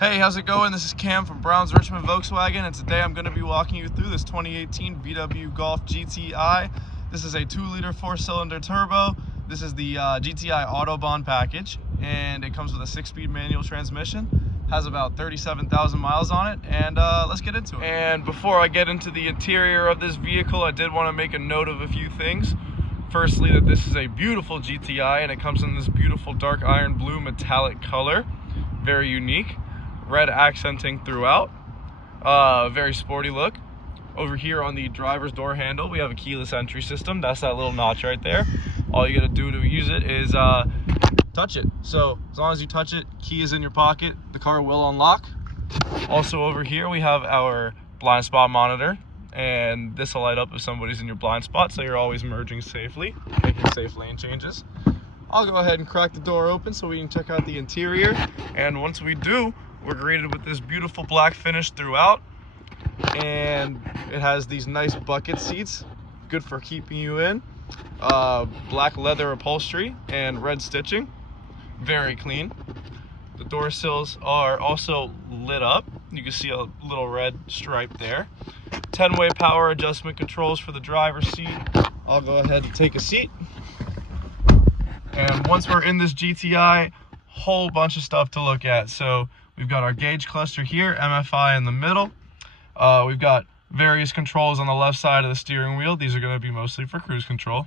Hey, how's it going? This is Cam from Brown's Richmond Volkswagen, and today I'm going to be walking you through this 2018 VW Golf GTI. This is a 2-liter 4-cylinder turbo. This is the GTI Autobahn package, and it comes with a 6-speed manual transmission. Has about 37,000 miles on it, and let's get into it. And before I get into the interior of this vehicle, I did want to make a note of a few things. Firstly, that this is a beautiful GTI, and it comes in this beautiful dark iron blue metallic color. Very unique. Red accenting throughout. Very sporty look. Over here on the driver's door handle, we have a keyless entry system. That's that little notch right there. All you gotta do to use it is touch it. So as long as you touch it, key is in your pocket, the car will unlock. Also over here we have our blind spot monitor, and this will light up if somebody's in your blind spot, so you're always merging safely, making safe lane changes. I'll go ahead and crack the door open so we can check out the interior, and once we do, we're greeted with this beautiful black finish throughout, and it has these nice bucket seats, good for keeping you in. Black leather upholstery and red stitching, very clean. The door sills are also lit up. You can see a little red stripe there. 10-way power adjustment controls for the driver's seat. I'll go ahead and take a seat. And once we're in this GTI, whole bunch of stuff to look at. So we've got our gauge cluster here, MFI in the middle. We've got various controls on the left side of the steering wheel. These are going to be mostly for cruise control.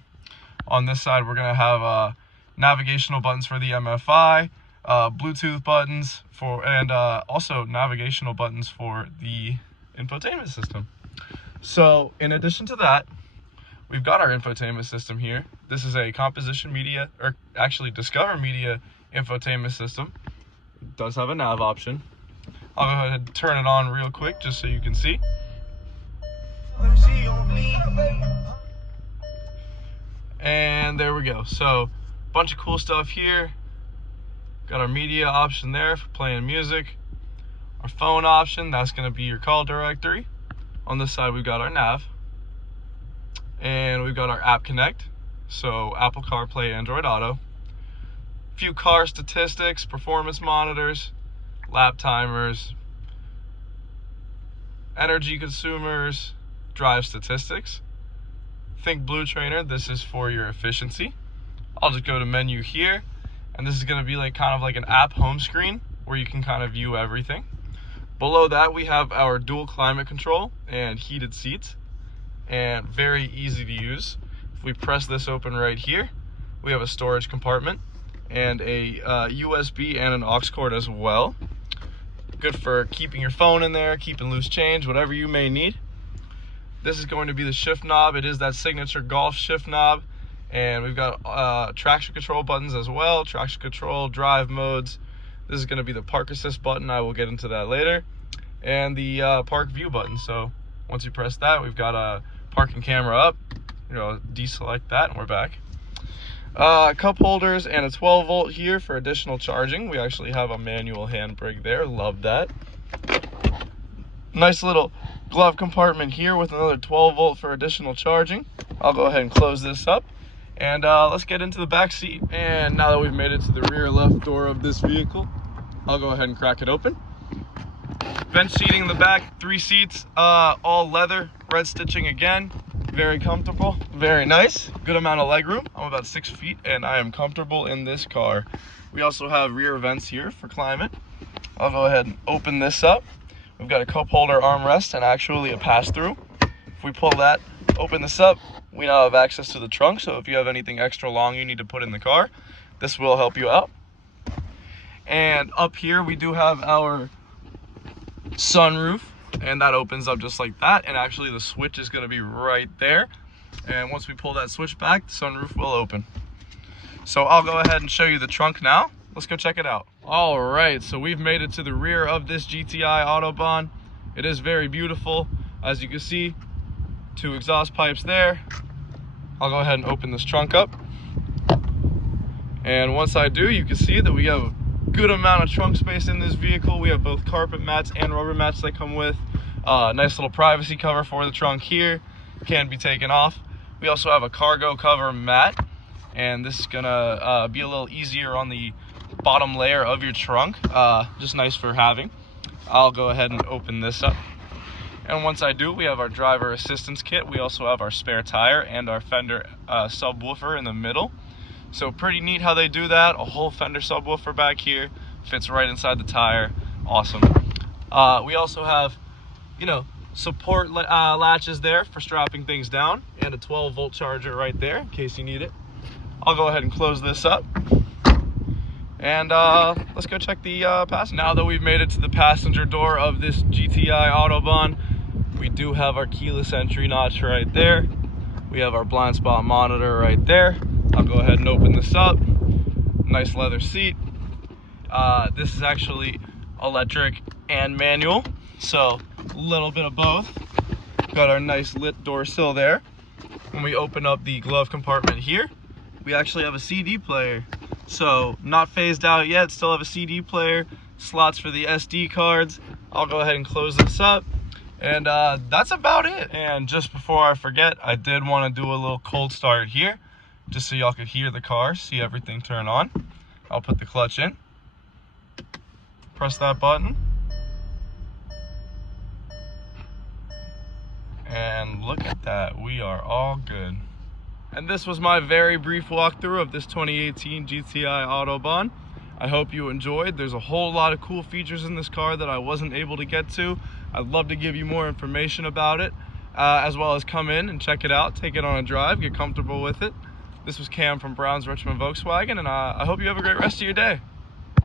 On this side, we're going to have navigational buttons for the MFI, Bluetooth buttons and also navigational buttons for the infotainment system. So in addition to that, we've got our infotainment system here. This is a composition media, or actually Discover Media infotainment system. It does have a nav option. I'll go ahead and turn it on real quick just so you can see. And there we go. So bunch of cool stuff here. Got our media option there for playing music. Our phone option, that's going to be your call directory. On this side we've got our nav. And we've got our app connect, so Apple CarPlay, Android Auto. A few car statistics, performance monitors, lap timers, energy consumers, drive statistics. Think Blue Trainer, this is for your efficiency. I'll just go to menu here, and this is going to be like kind of like an app home screen where you can kind of view everything. Below that we have our dual climate control and heated seats, and very easy to use. If we press this open right here, we have a storage compartment and a USB and an aux cord as well. Good for keeping your phone in there, keeping loose change, whatever you may need. This is going to be the shift knob. It is that signature Golf shift knob, and we've got traction control buttons as well, traction control, drive modes. This is going to be the park assist button. I will get into that later, and the park view button. So once you press that, we've got a parking camera up. Deselect that and we're back. Cup holders and a 12-volt here for additional charging. We actually have a manual handbrake there. Love that. Nice little glove compartment here with another 12-volt for additional charging. I'll go ahead and close this up, and let's get into the back seat. And now that we've made it to the rear left door of this vehicle, I'll go ahead and crack it open. Bench seating in the back, 3 seats, all leather, red stitching again. Very comfortable, very nice. Good amount of leg room. I'm about 6 feet and I am comfortable in this car. We also have rear vents here for climate. I'll go ahead and open this up. We've got a cup holder armrest and actually a pass-through. If we pull that, open this up, we now have access to the trunk. So if you have anything extra long you need to put in the car, this will help you out. And up here we do have our sunroof, and that opens up just like that, and actually the switch is going to be right there, and once we pull that switch back, the sunroof will open. So I'll go ahead and show you the trunk now. Let's go check it out. All right, so we've made it to the rear of this GTI Autobahn. It is very beautiful. As you can see, 2 exhaust pipes there. I'll go ahead and open this trunk up, and once I do, you can see that we have good amount of trunk space in this vehicle. We have both carpet mats and rubber mats that come with. Nice little privacy cover for the trunk here, can be taken off. We also have a cargo cover mat, and this is gonna be a little easier on the bottom layer of your trunk. Just nice for having. I'll go ahead and open this up. And once I do, we have our driver assistance kit. We also have our spare tire and our fender subwoofer in the middle. So pretty neat how they do that. A whole fender subwoofer back here, fits right inside the tire. Awesome. We also have, support latches there for strapping things down, and a 12-volt charger right there in case you need it. I'll go ahead and close this up. And let's go check the passenger. Now that we've made it to the passenger door of this GTI Autobahn, we do have our keyless entry notch right there. We have our blind spot monitor right there. I'll go ahead and open this up. Nice leather seat. This is actually electric and manual, so a little bit of both. Got our nice lit door sill there. When we open up the glove compartment here, we actually have a CD player. So not phased out yet, still have a CD player, slots for the SD cards. I'll go ahead and close this up. And that's about it. And just before I forget, I did want to do a little cold start here, just so y'all could hear the car, see everything turn on. I'll put the clutch in, press that button, and look at that, we are all good. And this was my very brief walkthrough of this 2018 GTI Autobahn. I hope you enjoyed. There's a whole lot of cool features in this car that I wasn't able to get to. I'd love to give you more information about it, as well as come in and check it out, take it on a drive, get comfortable with it. This was Cam from Browns Richmond Volkswagen, and I hope you have a great rest of your day.